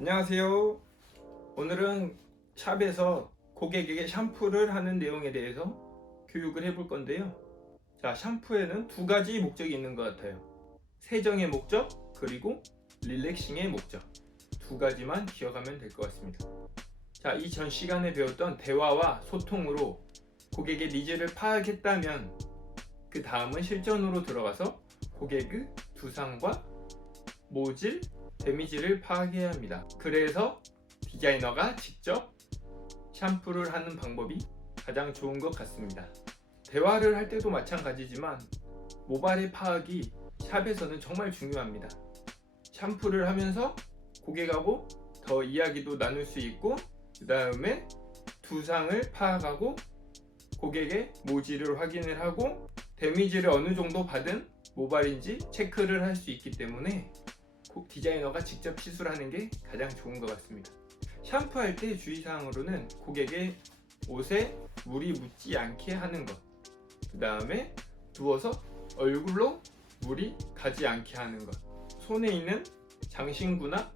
안녕하세요. 오늘은 샵에서 고객에게 샴푸를 하는 내용에 대해서 교육을 해볼 건데요. 자, 샴푸에는 두 가지 목적이 있는 것 같아요. 세정의 목적, 그리고 릴렉싱의 목적. 두 가지만 기억하면 될 것 같습니다. 자, 이 전 시간에 배웠던 대화와 소통으로 고객의 니즈를 파악했다면 그 다음은 실전으로 들어가서 고객의 두상과 모질, 데미지를 파악해야 합니다. 그래서 디자이너가 직접 샴푸를 하는 방법이 가장 좋은 것 같습니다. 대화를 할 때도 마찬가지지만 모발의 파악이 샵에서는 정말 중요합니다. 샴푸를 하면서 고객하고 더 이야기도 나눌 수 있고, 그 다음에 두상을 파악하고 고객의 모질을 확인을 하고 데미지를 어느 정도 받은 모발인지 체크를 할 수 있기 때문에 디자이너가 직접 시술하는 게 가장 좋은 것 같습니다. 샴푸할 때 주의사항으로는 고객의 옷에 물이 묻지 않게 하는 것, 그 다음에 누워서 얼굴로 물이 가지 않게 하는 것, 손에 있는 장신구나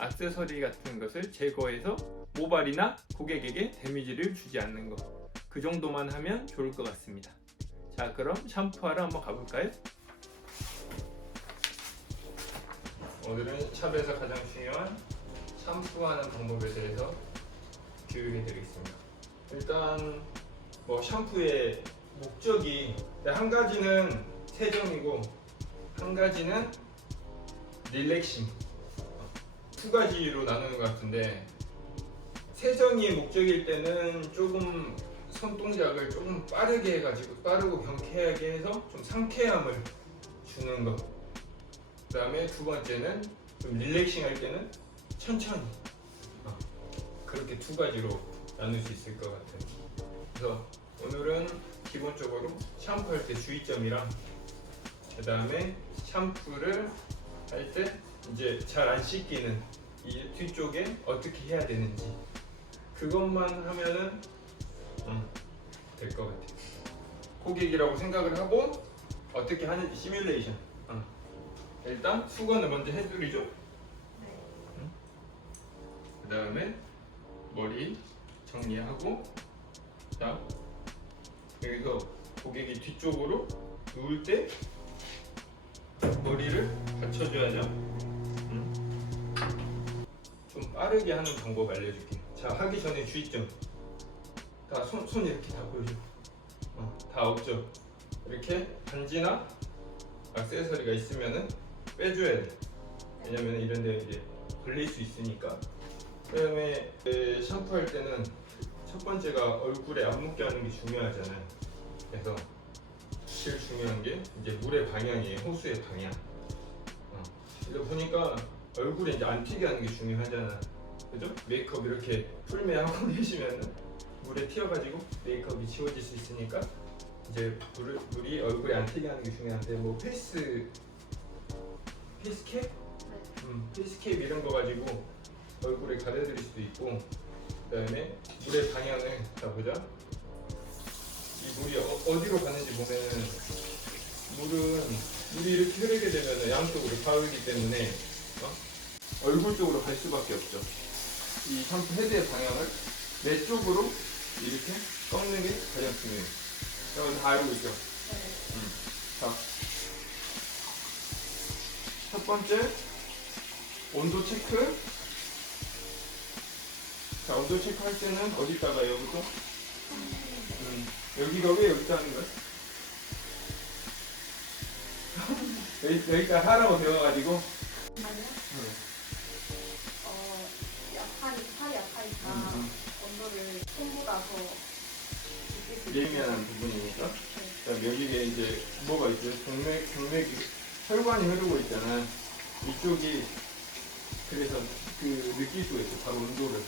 액세서리 같은 것을 제거해서 모발이나 고객에게 데미지를 주지 않는 것, 그 정도만 하면 좋을 것 같습니다. 자, 그럼 샴푸하러 한번 가볼까요? 오늘은 샵에서 가장 중요한 샴푸하는 방법에 대해서 교육해 드리겠습니다. 일단 샴푸의 목적이 한 가지는 세정이고 한 가지는 릴렉싱, 두 가지로 나누는 것 같은데, 세정이 목적일 때는 조금 손동작을 조금 빠르게 해가지고 빠르고 경쾌하게 해서 좀 상쾌함을 주는 것, 그 다음에 두 번째는 좀 릴렉싱 할 때는 천천히, 그렇게 두 가지로 나눌 수 있을 것 같아요. 그래서 오늘은 기본적으로 샴푸할 때 주의점이랑, 그 다음에 샴푸를 할 때 이제 잘 안 씻기는 이 뒤쪽에 어떻게 해야 되는지, 그것만 하면은 될 것 같아요. 고객이라고 생각을 하고 어떻게 하는지 시뮬레이션. 일단 수건을 먼저 해드리죠. 그 다음에 머리 정리하고, 다음 여기서 고객이 뒤쪽으로 누울 때 머리를 받쳐줘야죠. 좀 빠르게 하는 방법 알려줄게요. 자, 하기 전에 주의점. 다 손 이렇게 다 보여줘. 다 없죠. 이렇게 반지나 액세서리가 있으면은 빼줘야 돼. 왜냐면 이런 데 이제 걸릴 수 있으니까. 그 다음에 샴푸할 때는 첫 번째가 얼굴에 안 묻게 하는 게 중요하잖아요. 그래서 제일 중요한 게 이제 물의 방향이에요. 호수의 방향. 이거 보니까 얼굴에 이제 안 튀게 하는 게 중요하잖아. 그죠? 메이크업 이렇게 풀메하고 계시면은 물에 튀어가지고 메이크업이 지워질 수 있으니까 이제 물이 얼굴에 안 튀게 하는 게 중요한데, 페이스캡? 페이스캡 이런 거 가지고 얼굴에 가려드릴 수도 있고, 그 다음에 물의 방향을 자 보자. 이 물이 어디로 가는지 보면은 물이 이렇게 흐르게 되면 양쪽으로 가르기 때문에 얼굴 쪽으로 갈 수밖에 없죠. 이 샴푸 헤드의 방향을 내 쪽으로 이렇게 꺾는 게 가장 중요해요. 여러분 다 알고 있죠? 자, 첫 번째 온도 체크. 자, 온도 체크 할 때는 어디다가 여기서? 여기가 왜 여기다 하는 거야? 여기다 하라고 배워가지고. 팔이 약하니까 온도를 손보다 더 높일 수 예민한 부분이니까. 여기에 이제 뭐가 있죠? 경맥이, 혈관이 흐르고 있잖아. 이쪽이, 그래서 느낄 수가 있어. 바로 온도를.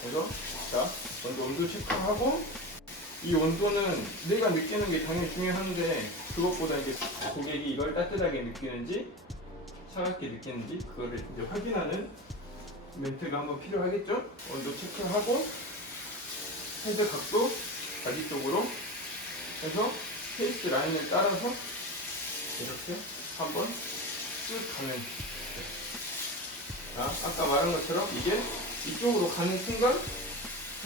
그래서 자, 먼저 온도 체크하고, 이 온도는 내가 느끼는 게 당연히 중요한데, 그것보다 이제 고객이 이걸 따뜻하게 느끼는지 차갑게 느끼는지 그거를 이제 확인하는 멘트가 한번 필요하겠죠? 온도 체크하고 헤드 각도 자기 쪽으로 해서 페이스 라인을 따라서 이렇게 한번 쭉 가면 돼요. 자, 아까 말한 것처럼 이게 이쪽으로 가는 순간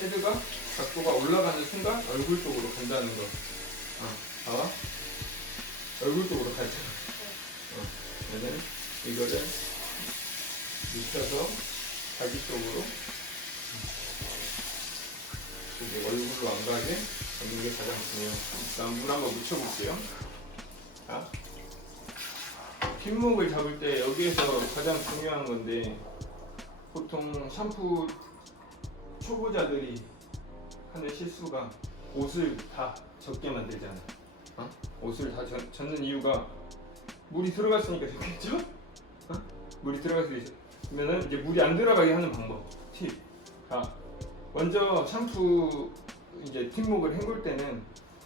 헤드가 각도가 올라가는 순간 얼굴 쪽으로 간다는 거. 봐봐. 얼굴 쪽으로 가잖아. 그러면 이거를 눕혀서 자기 쪽으로 이제 얼굴로 안 가게 잡는 게 가장 중요해요. 일단 물 한번 묻혀볼게요. 자, 핀목을 잡을 때 여기에서 가장 중요한 건데 보통 샴푸 초보자들이 하는 실수가 옷을 다 젖게 만들잖아. 옷을 다 젖는 이유가 물이 들어갔으니까 좋겠죠? 물이 들어갔으면 이제 물이 안 들어가게 하는 방법. 팁. 자, 먼저 샴푸 이제 핀목을 헹굴 때는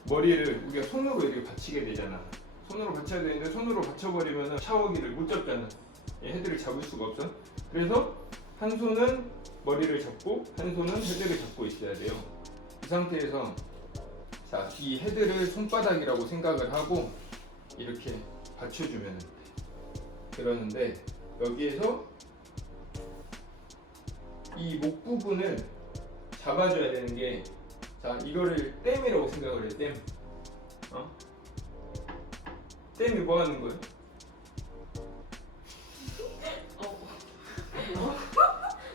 머리를 우리가 손으로 이렇게 받치게 되잖아. 손으로 받쳐야 되는데 손으로 받쳐버리면 샤워기를 못 잡잖아. 헤드를 잡을 수가 없어. 그래서 한 손은 머리를 잡고 한 손은 헤드를 잡고 있어야 돼요. 이 상태에서 자, 이 헤드를 손바닥이라고 생각을 하고 이렇게 받쳐주면 돼. 그러는데 여기에서 이 목 부분을 잡아줘야 되는 게, 자, 이거를 댐이라고 생각을 해. 댐. 댐이 뭐 하는 거예요?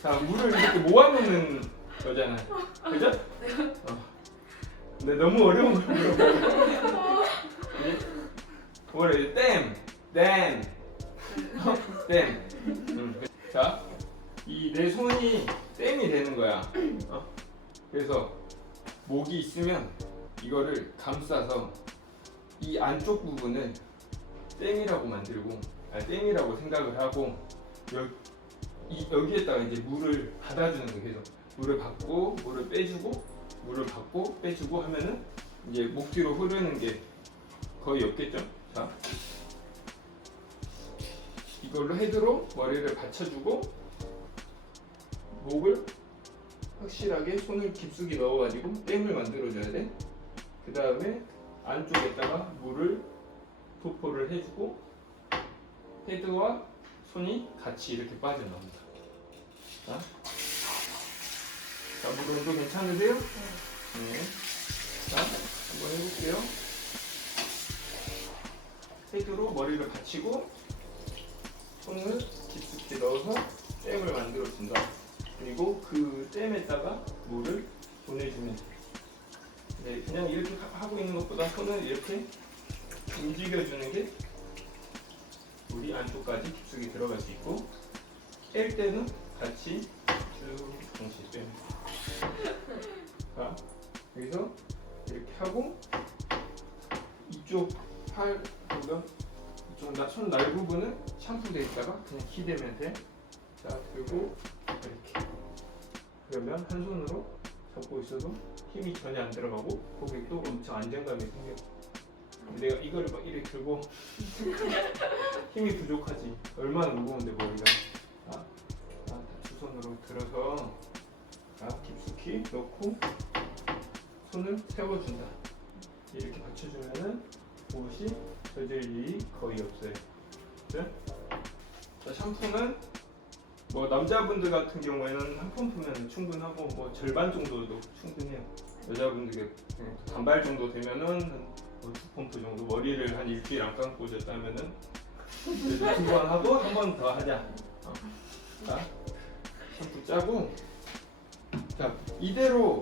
자, 물을 이렇게 모아놓는 거잖아. 그죠? 근데 너무 어려운 걸 물어봐요. 뭐래? 댐. 댐. 댐. 자, 이 내 손이 댐이 되는 거야. 그래서 목이 있으면 이거를 감싸서 이 안쪽 부분을 댐이라고 만들고, 댐이라고 생각을 하고 여기에다가 이제 물을 받아주는 거예요. 그래서 물을 받고 물을 빼주고 물을 받고 빼주고 하면은 이제 목 뒤로 흐르는 게 거의 없겠죠. 자, 이걸로 헤드로 머리를 받쳐주고 목을 확실하게 손을 깊숙이 넣어가지고 댐을 만들어줘야 돼. 그 다음에 안쪽에다가 물을 도포를 해주고 헤드와 손이 같이 이렇게 빠져나옵니다. 자, 물 온도 괜찮으세요? 네. 자, 한번 해볼게요. 헤드로 머리를 받치고 손을 깊숙이 넣어서 댐을 만들어준다. 그리고 그 댐에다가 물을 보내주면 돼. 네, 그냥 이렇게 하고 있는 것보다 손을 이렇게 움직여주는 게 물이 안쪽까지 깊숙이 들어갈 수 있고, 뺄 때는 같이 쭉 동시에 빼는 거예요. 자, 여기서 이렇게 하고 이쪽 팔 보면 이쪽 손 날 부분은 샴푸돼 있다가 그냥 기대면 돼. 자, 그리고 이렇게. 그러면 한 손으로 잡고 있어도 힘이 전혀 안 들어가고 고객도 엄청 안정감이 생겨. 내가 이거를 막 이렇게 들고 힘이 부족하지. 얼마나 무거운데 머리가. 자, 두 손으로 들어서 깊숙이 넣고 손을 세워준다. 이렇게 받쳐주면은 옷이 젖을 일이 거의 없어요. 그래? 자, 샴푸는 뭐 남자분들 같은 경우에는 한 펌프면 충분하고 뭐 절반 정도도 충분해요. 여자분들 반발 정도 되면은 두 펌프 정도, 머리를 한 일주일 안 감고 오셨다면은 두 번 하고 한 번 더 하자. 자, 샴푸 짜고, 자, 이대로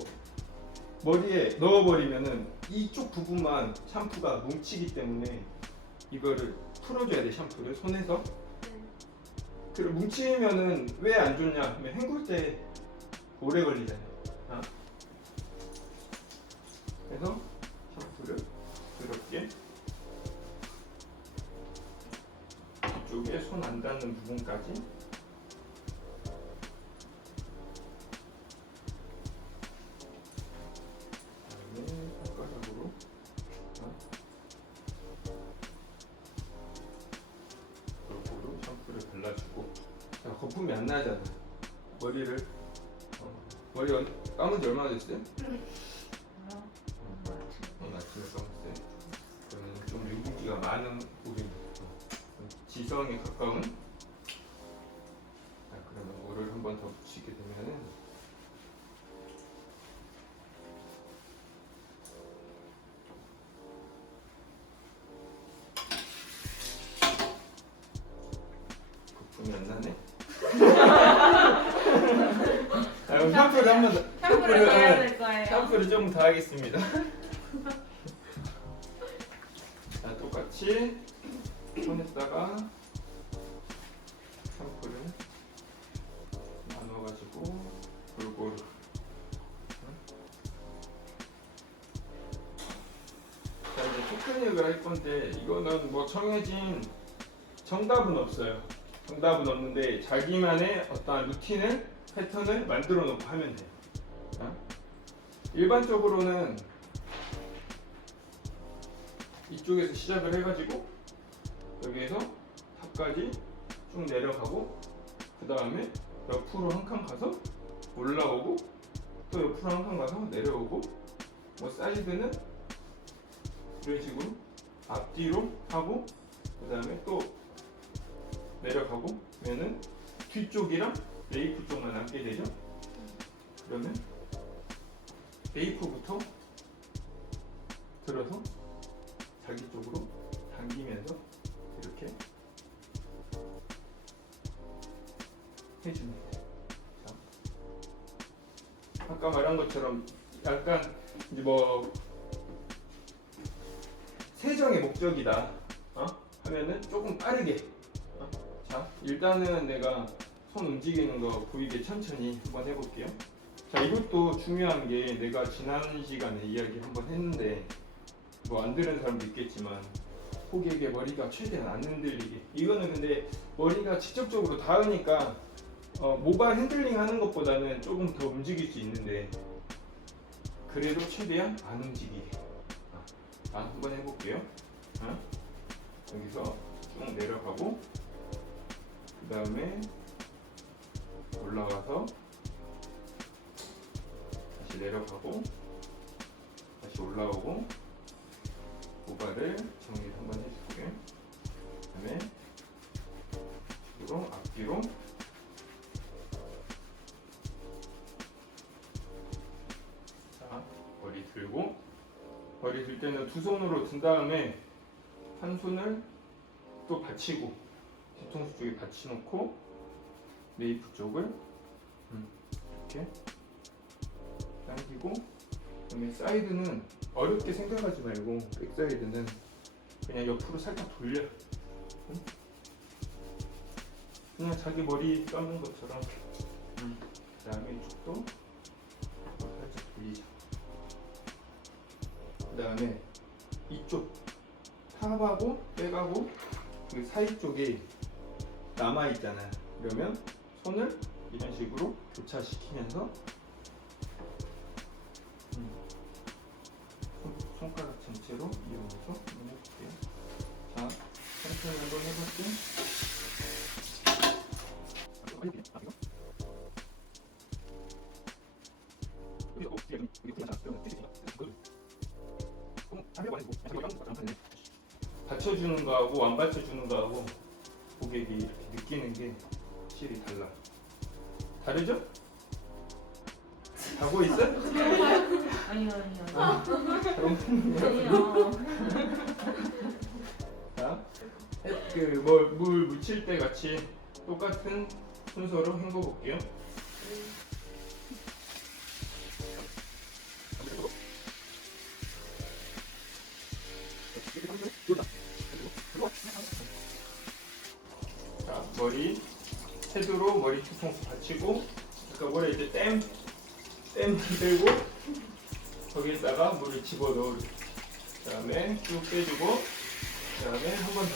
머리에 넣어버리면은 이쪽 부분만 샴푸가 뭉치기 때문에 이거를 풀어줘야 돼. 샴푸를 손에서. 그리고 뭉치면은 왜 안 좋냐 하면 헹굴 때 오래 걸리잖아요. 그래서 샴푸를 이렇게 이쪽에 손 안 닿는 부분까지 그다음에 손가락으로 골고루 샴푸를 발라주고. 자, 거품이 안 나잖아. 머리를 머리 감은 지 얼마나 됐어요? 아침에 감았어요. 그러면 좀 유분기가 많은 부분, 지성에 가까운. 자, 그러면 번 더 붙이게 되면은 거품이 안 나네. 아, 그럼 샴푸를 한 번 더. 샴푸를 더 해야 될 거예요. 샴푸를 좀 더 하겠습니다. 자, 똑같이 손에다가 샴푸를 나눠가지고 골고루. 자, 이제 테크닉을 할 건데 이거는 뭐 정해진 정답은 없어요. 정답은 없는데 자기만의 어떠한 루틴을 패턴을 만들어 놓고 하면 돼요. 자, 일반적으로는 이쪽에서 시작을 해가지고 여기에서 탑까지 쭉 내려가고 그 다음에 옆으로 한 칸 가서 올라오고 또 옆으로 한 칸 가서 내려오고 뭐 사이드는 이런 식으로 앞뒤로 하고 그 다음에 또 내려가고 그러면은 뒤쪽이랑 메이프 쪽만 남게 되죠. 그러면 메이프부터 들어서 자기 쪽으로 당기면서 이렇게 해줍니다. 자, 아까 말한 것처럼 약간 이제 뭐 세정의 목적이다 하면은 조금 빠르게 자, 일단은 내가 손 움직이는 거 보이게 천천히 한번 해볼게요. 자, 이것도 중요한 게 내가 지난 시간에 이야기 한번 했는데 뭐 안 들은 사람도 있겠지만 고객의 머리가 최대한 안 흔들리게. 이거는 근데 머리가 직접적으로 닿으니까 모발 핸들링 하는 것보다는 조금 더 움직일 수 있는데 그래도 최대한 안 움직이게. 한번 해볼게요. 여기서 쭉 내려가고 그 다음에 올라가서 다시 내려가고 다시 올라오고 모발을 정리 한번 해줄게요. 그 다음에 뒤로 앞뒤로 자, 머리 들고 머리 들 때는 두 손으로 든 다음에 한 손을 또 받치고 뒤통수 쪽에 받쳐놓고 메이프 쪽을 이렇게 당기고 그다음에 사이드는 어렵게 생각하지 말고 백사이드는 그냥 옆으로 살짝 돌려. 그냥 자기 머리 감는 것처럼. 그다음에 이쪽도 살짝 돌리자. 그다음에 이쪽 탑하고 백하고 그 사이 쪽에 남아 있잖아요. 그러면 손을 이런 식으로 교차시키면서 손가락 전체로 이용해서 한번 해볼게요. 자, 천천히 한번 해볼게요. 받쳐주는 거하고 안 받쳐주는 거하고 고객이 이렇게 느끼는 게 확실히 달라. 다르죠? 가고 있어? 아니요. 아니요. 자, 물 묻힐 때 같이 똑같은 순서로 헹궈 볼게요. 자, 머리 헤드로 머리 뒤통수 받치고 아까 뭐라 이제 댐 들고 거기에다가 물을 집어넣을. 그 다음에 쭉 빼주고 그 다음에 한 번 더.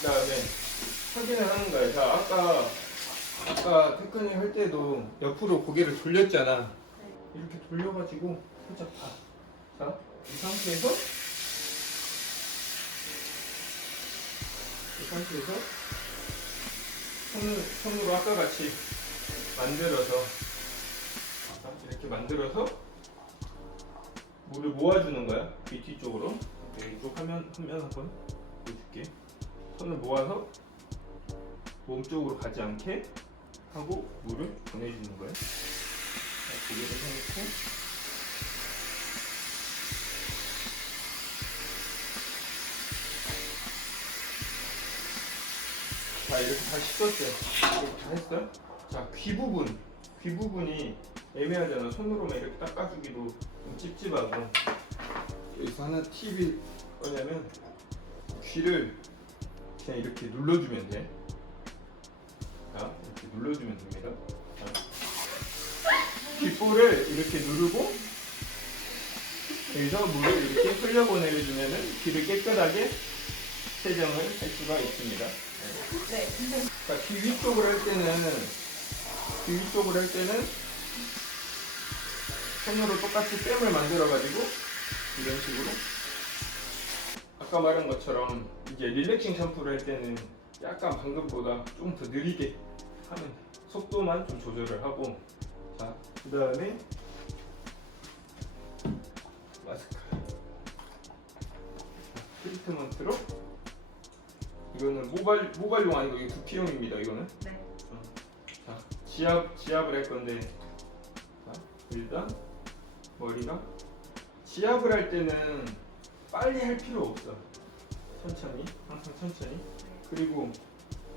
그 다음에 확인을 하는 거예요. 자, 아까 테크닉 할 때도 옆으로 고개를 돌렸잖아. 이렇게 돌려가지고 살짝 봐. 자, 이 상태에서 이 상태에서 손으로 아까 같이 만들어서 이렇게 만들어서 물을 모아주는 거야. 귀 뒤쪽으로. 이쪽 화면 한번 보여줄게. 손을 모아서 몸 쪽으로 가지 않게 하고 물을 보내주는 거야. 자, 고개를 해놓고 자, 이렇게 다 씻었어요. 이렇게 다 했어요. 자, 귀 부분이 애매하잖아. 손으로만 이렇게 닦아주기도 좀 찝찝하고. 여기서 하나 팁이 뭐냐면 귀를 그냥 이렇게 눌러주면 돼. 자, 이렇게 눌러주면 됩니다. 자, 귓볼을 이렇게 누르고 여기서 물을 이렇게 흘려보내주면은 귀를 깨끗하게 세정을 할 수가 있습니다. 네. 자, 귀 위쪽을 할 때는 손으로 똑같이 뺨을 만들어가지고 이런 식으로 아까 말한 것처럼 이제 릴렉싱 샴푸를 할 때는 약간 방금보다 좀 더 느리게 하면 돼. 속도만 좀 조절을 하고. 자, 그 다음에 마스크 트리트먼트로 이거는 모발용 아니고 이거 두피용입니다. 이거는 네. 자, 지압을 할 건데, 자, 일단 머리가 지압을 할 때는 빨리 할 필요 없어. 천천히, 항상 천천히. 그리고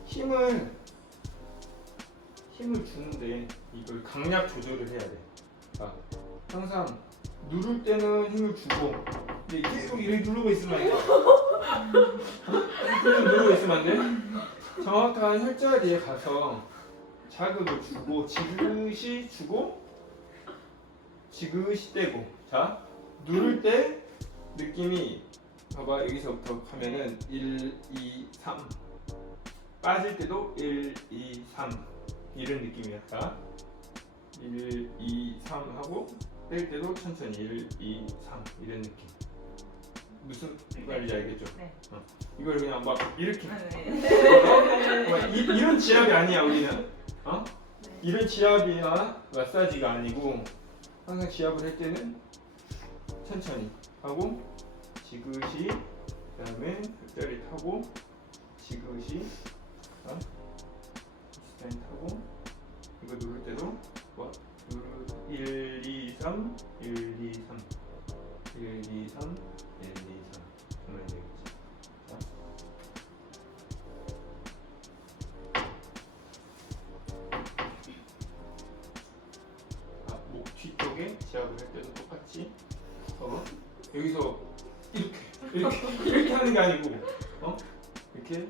힘을 주는데 이걸 강약 조절을 해야 돼. 자, 항상 누를 때는 힘을 주고, 근데 계속 이렇게 누르고 있으면 안 돼. 계속 누르고 있으면 안 돼. 정확한 혈자리에 가서 자극을 주고 지그시 주고 지그시 떼고. 자, 누를 때 느낌이 봐봐. 여기서부터 하면은 1, 2, 3 빠질 때도 1, 2, 3 이런 느낌이야. 자, 1, 2, 3 하고 뺄 때도 천천히 1, 2, 3 이런 느낌. 무슨 말인지 알겠죠? 네. 이걸 그냥 막 이렇게 네. 이런 지압이 아니야. 우리는 네. 이런 지압이나 마사지가 아니고 항상 지압을 할 때는 천천히 하고 지그시, 그 다음에 혈자리 타고 지그시, 스탠 타고 이거 누를 때도 뭐 1, 2, 3, 1, 2, 3 1, 2, 3, 1, 2, 3 하면 되겠지. 자. 목 뒤쪽에 지압을 할 때도 똑같이 여기서 이렇게 하는 게 아니고 이렇게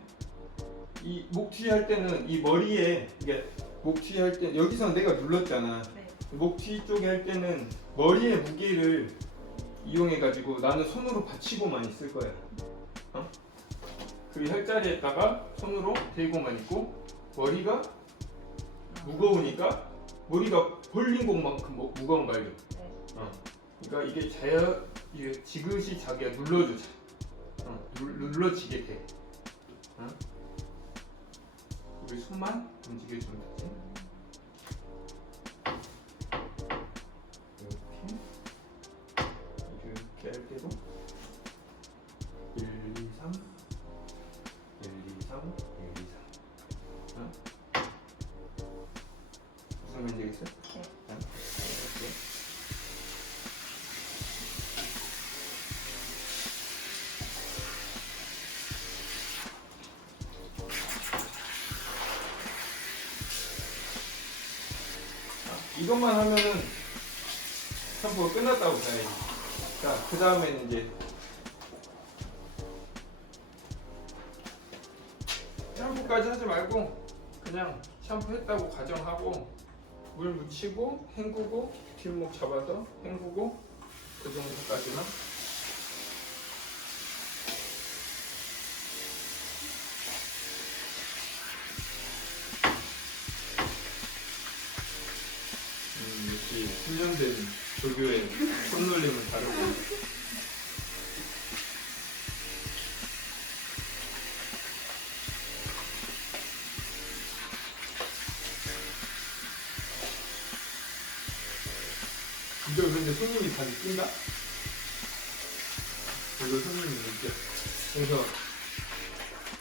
이 목 뒤에 할 때는 이 머리에 이게 목 뒤에 할 때 여기서 내가 눌렀잖아. 네. 목 뒤쪽에 할 때는 머리의 무게를 이용해 가지고 나는 손으로 받치고만 있을 거야. 그리고 혈자리에다가 손으로 대고만 있고 머리가 무거우니까 머리가 벌린 것만큼 무거운 거 알죠? 네. 그러니까 이게 지그시 자기가 눌러주자. 눌러지게 돼. 우리 손만 움직여주면 되지. 이렇게 할 때도 1, 2, 3 1, 2, 3 1, 2, 3 무슨 말인지 알겠어요? 네. 이렇게. 이것만 하면은 샴푸가 끝났다고 봐야지. 자, 그 다음에는 이제 샴푸까지 하지 말고 그냥 샴푸 했다고 가정하고 물 묻히고 헹구고 뒷목 잡아서 헹구고 그 정도까지만. 역시 훈련된 조교의 손놀림은 다르고. 근데 손님이 다 느낀다? 별로 손님이 느껴. 그래서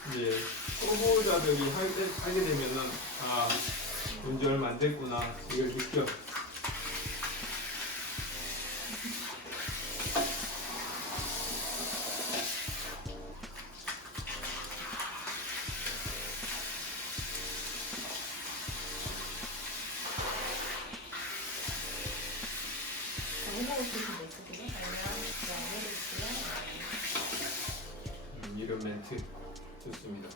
이제 초보자들이 하게 되면은 아 온지 얼마 안 됐구나 이걸 느껴. 이런 멘트 좋습니다.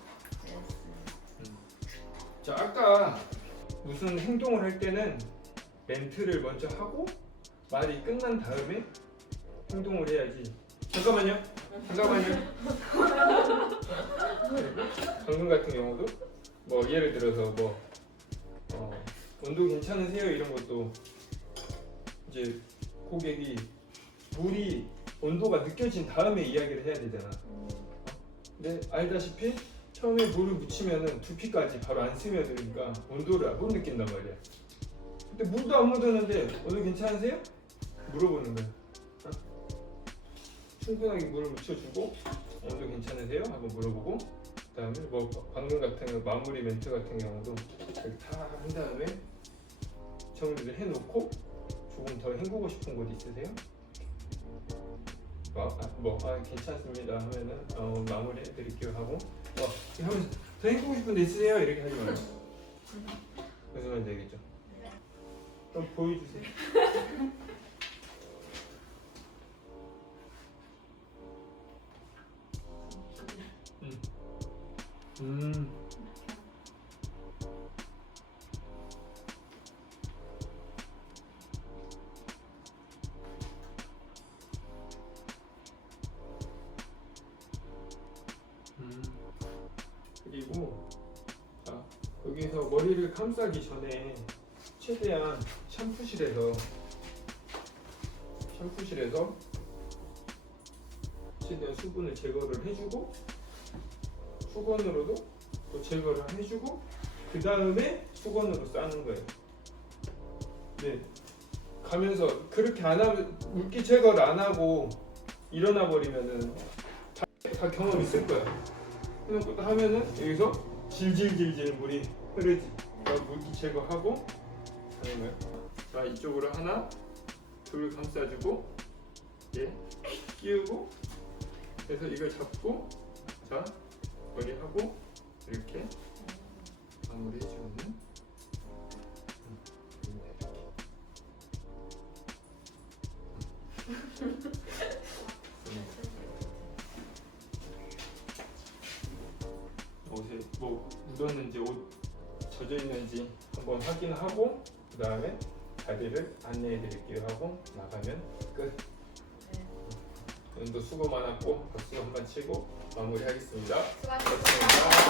자, 아까 무슨 행동을 할 때는 멘트를 먼저 하고 말이 끝난 다음에 행동을 해야지. 잠깐만요. 방금 같은 경우도 뭐 예를 들어서 뭐 온도 괜찮으세요? 이런 것도 이제 고객이 물이 온도가 느껴진 다음에 이야기를 해야 되잖아. 근데 알다시피 처음에 물을 묻히면은 두피까지 바로 안 스며드니까 온도를 못 느낀단 말이야. 근데 물도 안 묻었는데 온도 괜찮으세요? 물어보는 거야. 충분하게 물을 묻혀주고 온도 괜찮으세요? 한번 물어보고 그다음에 뭐 방금 같은 마무리 멘트 같은 경우도 이렇게 다 한 다음에 정리를 해놓고 조금 더 헹구고 싶은 곳 있으세요? 괜찮습니다 하면은 마무리 해드릴게요 하고 하면서 더 헹구고 싶은 데 있으세요? 이렇게 하지 말고 그래서 하면 되겠죠. 그럼 보여주세요. 그리고 자, 여기서 머리를 감싸기 전에 최대한 샴푸실에서 최대한 수분을 제거를 해주고 수건으로도 또 제거를 해주고 그 다음에 수건으로 싸는 거예요. 네, 가면서 그렇게 안 하면 물기 제거를 안 하고 일어나 버리면은 다 경험 있을 거야. 그냥 하면은 여기서 질질질질 물이 흐르지. 물기 제거하고 하는 거야. 자, 이쪽으로 하나, 둘 감싸주고, 끼우고, 그래서 이걸 잡고, 자, 머리 하고 이렇게 마무리 해주면 옷에 뭐 묻었는지 옷 젖어 있는지 한번 확인하고 그 다음에 자리를 안내해 드릴게요 하고 나가면 끝. 오늘도 수고 많았고 박수 한번 치고 마무리하겠습니다. 수고하셨습니다.